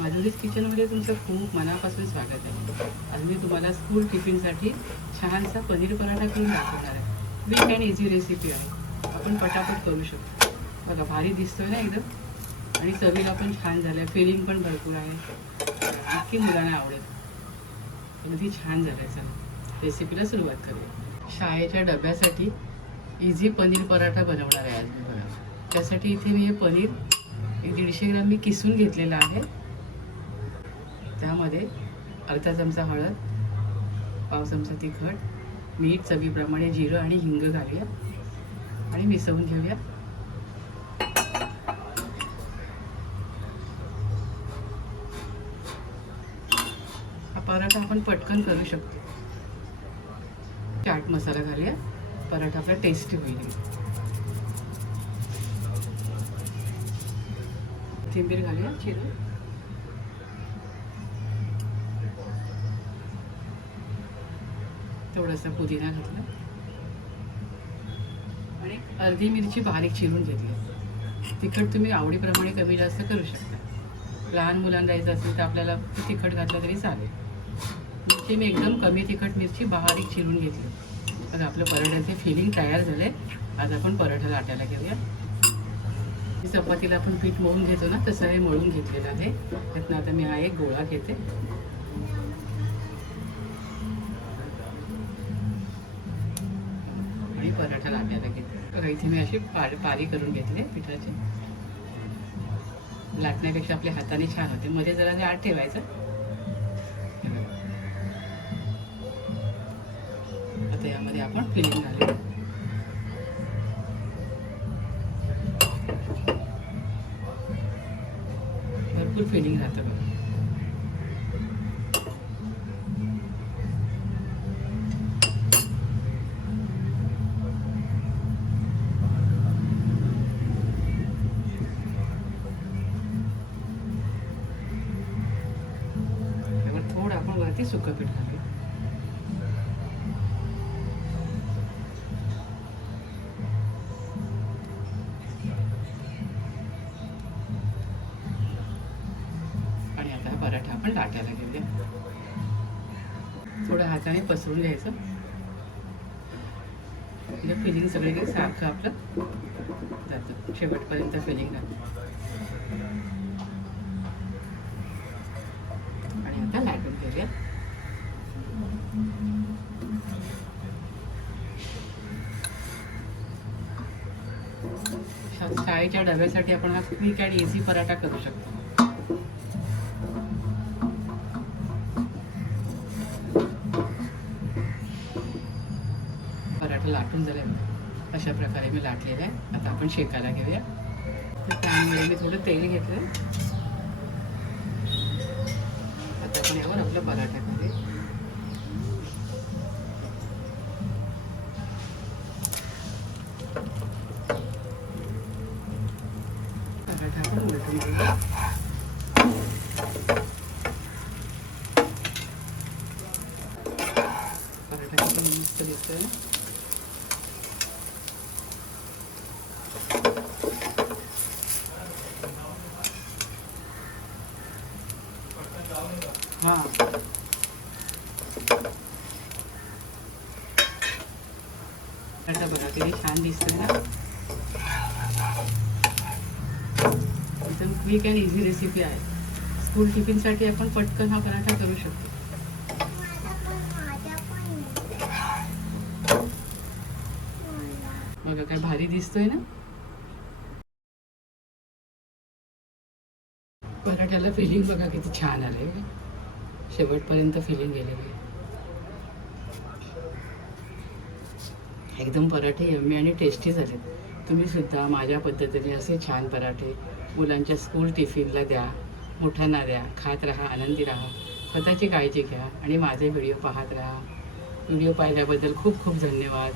माधुरीज किचनमध्ये तुमचं खूप मनापासून स्वागत आहे. आज मी तुम्हाला स्कूल टिफिनसाठी छानसा पनीर पराठा करून दाखवणार आहे. क्विक अँड इझी रेसिपी आहे, आपण पटापट करू शकतो. बघा भारी दिसतोय ना एकदम, आणि चवीला पण छान झालं आहे. फिलिंग पण भरपूर आहे, नक्की मुलांना आवडेल. अगदी छान झालं आहे. चला रेसिपीला सुरुवात करूया. शाळेच्या डब्यासाठी इझी पनीर पराठा बनवणार आहे आज मी. बघा त्यासाठी इथे मी हे पनीर 150 ग्राम मी किसून घेतलेलं आहे. त्यामध्ये अर्धा चमचा हळद, पाव चमचा तिखट, मीठ चवीप्रमाणे, जिरं आणि हिंग घालूया आणि मिसळून घेऊया. हा पराठा आपण पटकन करू शकतो. चाट मसाला घालूया, पराठा आपला टेस्टी होईल. कोथिंबीर घालूया चिरून. थोडासा पुदिना घातला आणि अर्धी मिरची बारीक चिरून घेतली. तिखट तुम्ही आवडीप्रमाणे कमी जास्त करू शकता. लहान मुलांना द्यायचं असेल तर आपल्याला तिखट घातलं तरी चालेल. मिरची मी एकदम कमी तिखट मिरची बारीक चिरून घेतली. तर आपलं पराठ्याचे फिलिंग तयार झाले. आज आपण पराठा लाटायला घेऊया. चपातीला आपण पीठ मळून घेतो ना, तसं हे मळून घेतलेलं आहे. त्यातनं आता मी हा एक गोळा घेते आणि पराठा लाटायला घेते. बघा इथे मी अशी पारी करून घेतली पिठाची. लाटण्यापेक्षा आपल्या हाताने छान होते. मध्ये जरा ते आत ठेवायचं. आता यामध्ये आपण फिलिंग घालूया. भरपूर फिलिंग राहतं बघा. थोडं आपण वरती सुकं पीठ घालूया. आणि आता हा पराठा आपण लाटायला घेऊया. थोडं हाताने पसरून घ्यायचं. म्हणजे फिलिंग सगळीकडे सारखं आपलं जातं. शेवटपर्यंत फिलिंग राहतं. आणि आता लाटून घेऊया. शाळेच्या डब्यासाठी आपण हा क्विक अँड इझी पराठा करू शकतो. पराठा लाटून झाला अशा प्रकारे मी लाटलेला आहे. आता आपण शेकायला घेऊया. तर पॅनमध्ये मी थोडं तेल घेतलं. आता आपण यावर आपला पराठा करूया. पराठा आपण उलटून घेऊया. पराठा पण मस्त दिसतोय. हां पराठा बघा किती छान दिसतोय ना. एकदम क्विक अँड इझी रेसिपी आहे. स्कूल टिफिनसाठी आपण पटकन हा पराठा करू शकतो. बघा काय भारी दिसतोय ना. पराठ्याला फिलिंग बघा किती छान आले. शेवटपर्यंत फिलिंग गेलेली. एकदम पराठे यम्मी आणि टेस्टी झाले. तुम्ही सुद्धा माझ्या पद्धतीने असे छान पराठे मुलांच्या स्कूल टिफिनला द्या. मोठ्यांना द्या. खात राहा, आनंदी राहा. स्वतःची काळजी घ्या आणि माझे व्हिडिओ पाहत राहा. व्हिडिओ पाहिल्याबद्दल खूप खूप धन्यवाद.